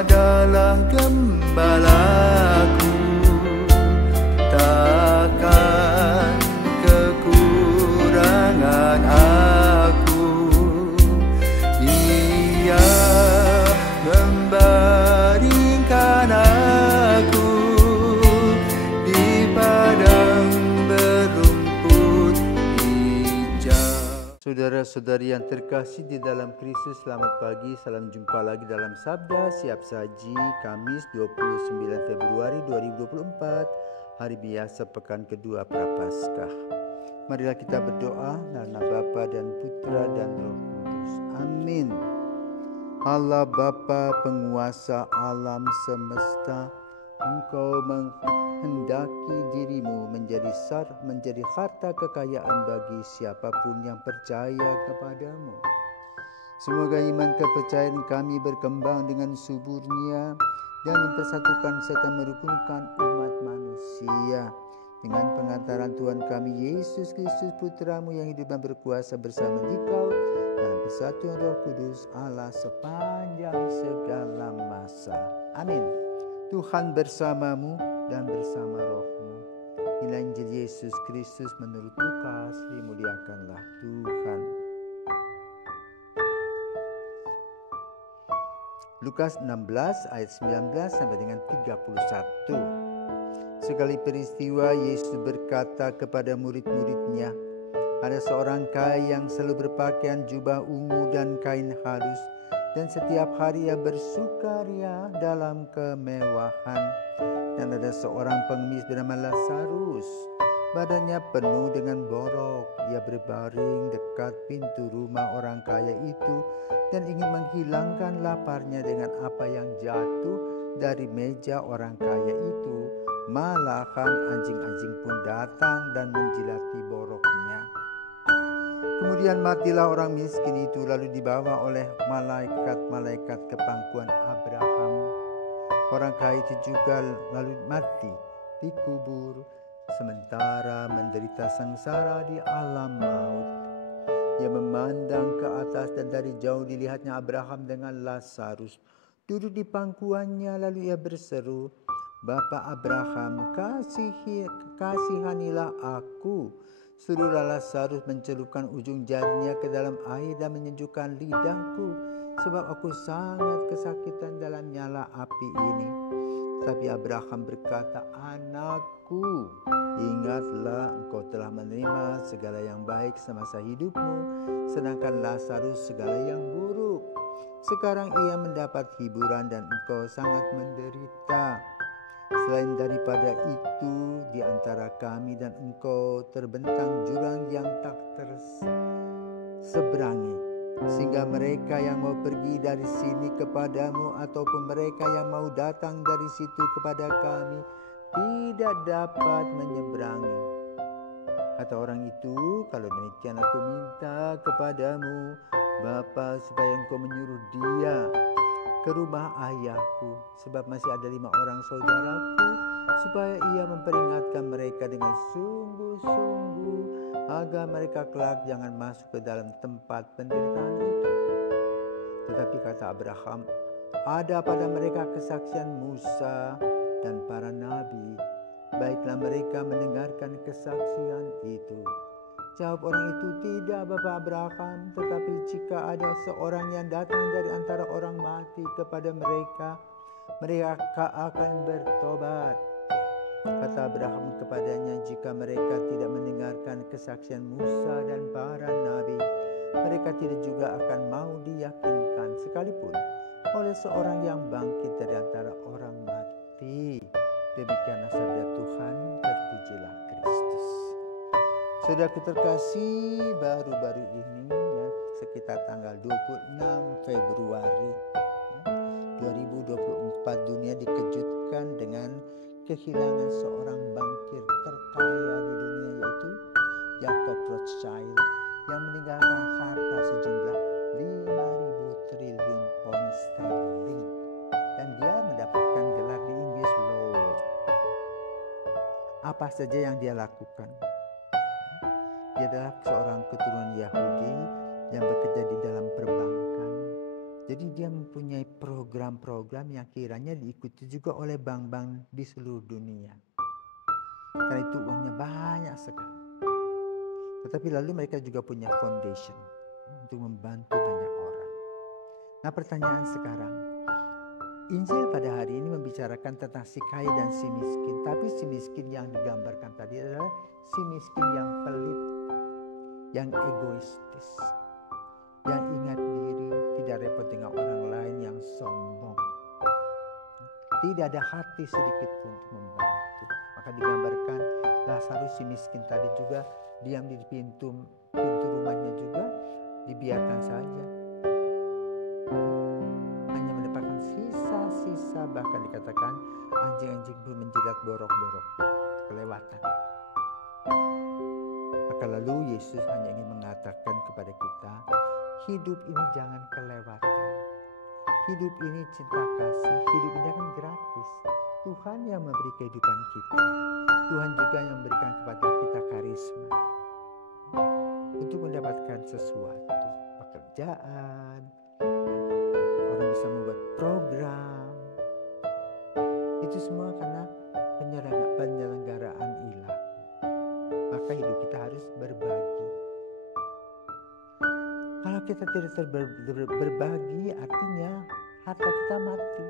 adalah gembalaku, takkan kekurangan aku. Ia membaringkan aku di padang berumput hijau. Saudara-saudari yang terkasih di dalam Kristus, selamat pagi. Salam jumpa lagi dalam Sabda Siap Saji, Kamis 29 Februari 2024, hari biasa pekan kedua Prapaskah. Marilah kita berdoa dalam nama Bapa dan Putra dan Roh Kudus. Amin. Allah Bapa penguasa alam semesta, Engkau menghendaki dirimu menjadi harta kekayaan bagi siapapun yang percaya kepadamu. Semoga iman kepercayaan kami berkembang dengan suburnya dan mempersatukan serta merukunkan umat manusia dengan pengantaran Tuhan kami Yesus Kristus, Putramu yang hidup dan berkuasa bersama Dikau dalam persatuan Roh Kudus Allah sepanjang segala masa. Amin. Tuhan bersamamu dan bersama rohmu. Inilah Injil Yesus Kristus menurut Lukas. Dimuliakanlah Tuhan. Lukas 16 ayat 19 sampai dengan 31. Sekali peristiwa Yesus berkata kepada murid-muridnya, ada seorang kaya yang selalu berpakaian jubah ungu dan kain halus, dan setiap hari ia bersukaria dalam kemewahan. Dan ada seorang pengemis bernama Lazarus, badannya penuh dengan borok. Ia berbaring dekat pintu rumah orang kaya itu dan ingin menghilangkan laparnya dengan apa yang jatuh dari meja orang kaya itu. Malahan anjing-anjing pun datang dan menjilati boroknya. Kemudian matilah orang miskin itu, lalu dibawa oleh malaikat-malaikat ke pangkuan Abraham. Orang kaya itu juga lalu mati, dikubur, sementara menderita sengsara di alam maut. Ia memandang ke atas dan dari jauh dilihatnya Abraham dengan Lazarus duduk di pangkuannya. Lalu ia berseru, Bapa Abraham, kasihanilah aku. Suruhlah Lazarus mencelupkan ujung jarinya ke dalam air dan menyejukkan lidahku, sebab aku sangat kesakitan dalam nyala api ini. Tapi Abraham berkata, anakku, ingatlah engkau telah menerima segala yang baik semasa hidupmu, sedangkan Lazarus segala yang buruk. Sekarang ia mendapat hiburan dan engkau sangat menderita. Selain daripada itu, di antara kami dan engkau terbentang jurang yang tak terseberangi, sehingga mereka yang mau pergi dari sini kepadamu ataupun mereka yang mau datang dari situ kepada kami tidak dapat menyeberangi. Kata orang itu, kalau demikian aku minta kepadamu, Bapa, supaya engkau menyuruh dia ke rumah ayahku, sebab masih ada 5 orang saudaraku, supaya ia memperingatkan mereka dengan sungguh-sungguh, agar mereka kelak jangan masuk ke dalam tempat penderitaan itu. Tetapi kata Abraham, ada pada mereka kesaksian Musa dan para nabi, baiklah mereka mendengarkan kesaksian itu. Jawab orang itu, tidak Bapak Abraham, tetapi jika ada seorang yang datang dari antara orang mati kepada mereka, mereka akan bertobat. Kata Abraham kepadanya, jika mereka tidak mendengarkan kesaksian Musa dan para nabi, mereka tidak juga akan mau diyakinkan sekalipun oleh seorang yang bangkit dari antara orang mati. Demikianlah sabda Tuhan, terpujilah Kristus. Saudaraku terkasih, baru-baru ini ya, sekitar tanggal 26 Februari 2024 dunia dikejutkan dengan kehilangan seorang bankir terkaya di dunia, yaitu Jacob Rothschild, yang meninggalkan harta sejumlah 5.000 triliun pound sterling, dan dia mendapatkan gelar di Inggris Lord. Apa saja yang dia lakukan? Dia adalah seorang keturunan Yahudi yang bekerja di dalam perbankan. Jadi dia mempunyai program-program yang kiranya diikuti juga oleh bank-bank di seluruh dunia. Karena itu uangnya banyak sekali. Tetapi lalu mereka juga punya foundation untuk membantu banyak orang. Nah, pertanyaan sekarang, Injil pada hari ini membicarakan tentang si kaya dan si miskin. Tapi si miskin yang digambarkan tadi adalah si miskin yang pelit, yang egoistis, yang ingat diri, tidak repot dengan orang lain, yang sombong. Tidak ada hati sedikit pun untuk membantu. Maka digambarkan Lazarus si miskin tadi juga diam di pintu rumahnya juga, dibiarkan saja. Hanya mendapatkan sisa-sisa, bahkan dikatakan anjing-anjing pun menjilat borok-borok, kelewatan. Maka lalu Yesus hanya ingin mengatakan kepada kita, hidup ini jangan kelewatan. Hidup ini cinta kasih, hidup ini akan gratis. Tuhan yang memberi kehidupan kita. Tuhan juga yang memberikan kepada kita karisma untuk mendapatkan sesuatu, pekerjaan, orang bisa membuat program. Itu semua karena penyelenggaraan ilahi. Maka hidup kita harus berbagi. Kalau kita tidak berbagi, artinya harta kita mati.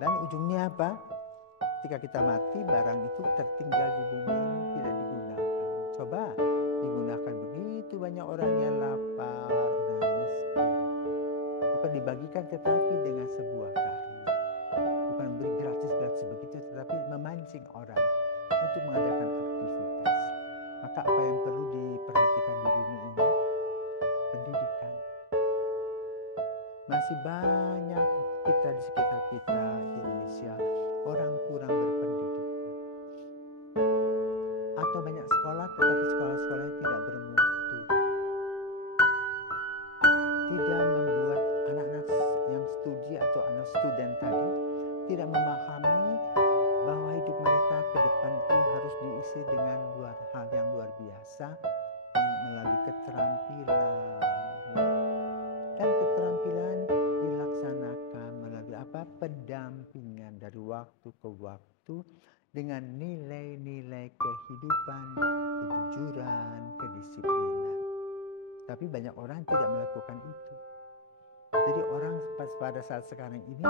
Dan ujungnya apa? Ketika kita mati, barang itu tertinggal di bumi ini, tidak digunakan. Coba digunakan begitu banyak orang yang lapar dan miskin. Bukan dibagikan tetapi dengan sebuah karya. Bukan beri gratis-gratis begitu, tetapi memancing orang untuk mengadakan aktivitas. Maka apa yang perlu diperhatikan di bumi ini? Pendidikan. Masih banyak kita di sekitar kita di Indonesia orang kurang berpendidikan. Atau banyak sekolah tetapi sekolah-sekolahnya tidak bermutu. Tidak membuat anak-anak yang studi atau anak student tadi tidak memahami bahwa hidup mereka ke depan itu harus diisi dengan hal yang luar biasa melalui keterampilan. Dan keterampilan dilaksanakan melalui apa? Pendampingan dari waktu ke waktu dengan nilai-nilai kehidupan, kejujuran, kedisiplinan. Tapi banyak orang tidak melakukan itu. Jadi orang pada saat sekarang ini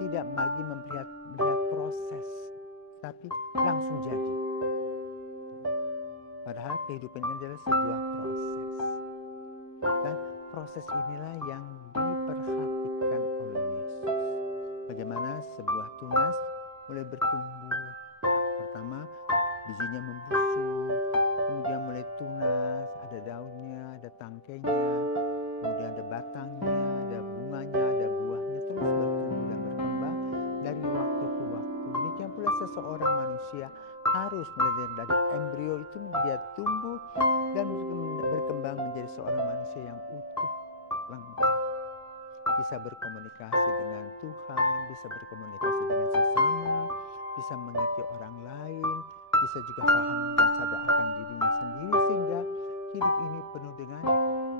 tidak lagi melihat proses, tapi langsung jadi. Padahal kehidupan ini adalah sebuah proses. Dan proses inilah yang diperhatikan oleh Yesus. Bagaimana sebuah tunas mulai bertumbuh. Pertama bijinya membusuk, kemudian mulai tunas, ada daunnya, ada tangkainya, kemudian ada batangnya, ada bunganya, ada buahnya, terus bertumbuh dan berkembang dari waktu ke waktu. Demikian pula seseorang manusia harus mulai dari embrio itu dia tumbuh dan berkembang menjadi seorang manusia yang utuh, lengkap. Bisa berkomunikasi dengan Tuhan, bisa berkomunikasi dengan sesama, bisa mengerti orang lain, bisa juga paham dan sadar akan dirinya sendiri, sehingga hidup ini penuh dengan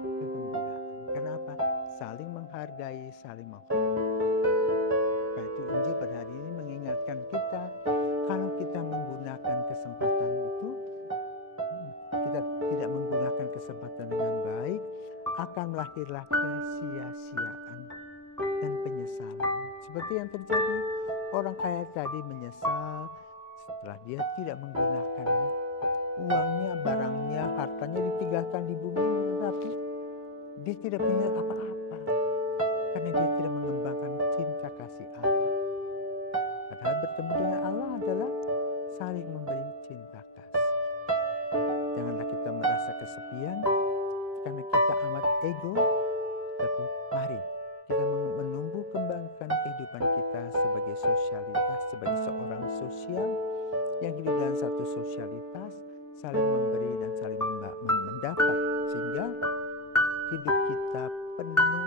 kegembiraan. Kenapa? Saling menghargai, saling menghormati. Karena itu Injil pada hari ini mengingatkan kita, kalau kita menggunakan kesempatan itu, kita tidak menggunakan kesempatan dengan baik, akan melahirkan kesia-siaan dan penyesalan. Seperti yang terjadi, orang kaya tadi menyesal setelah dia tidak menggunakannya. Uangnya, barangnya, hartanya ditinggalkan di bumi, tetapi dia tidak punya apa-apa karena dia tidak mengembangkan cinta kasih Allah. Padahal bertemu dengan Allah adalah saling memberi cinta kasih. Janganlah kita merasa kesepian karena kita amat ego, tapi mari kita menumbuh kembangkan kehidupan kita sebagai sosialitas, sebagai seorang sosial yang hidup dalam satu sosialitas, saling memberi dan saling mendapat, sehingga hidup kita penuh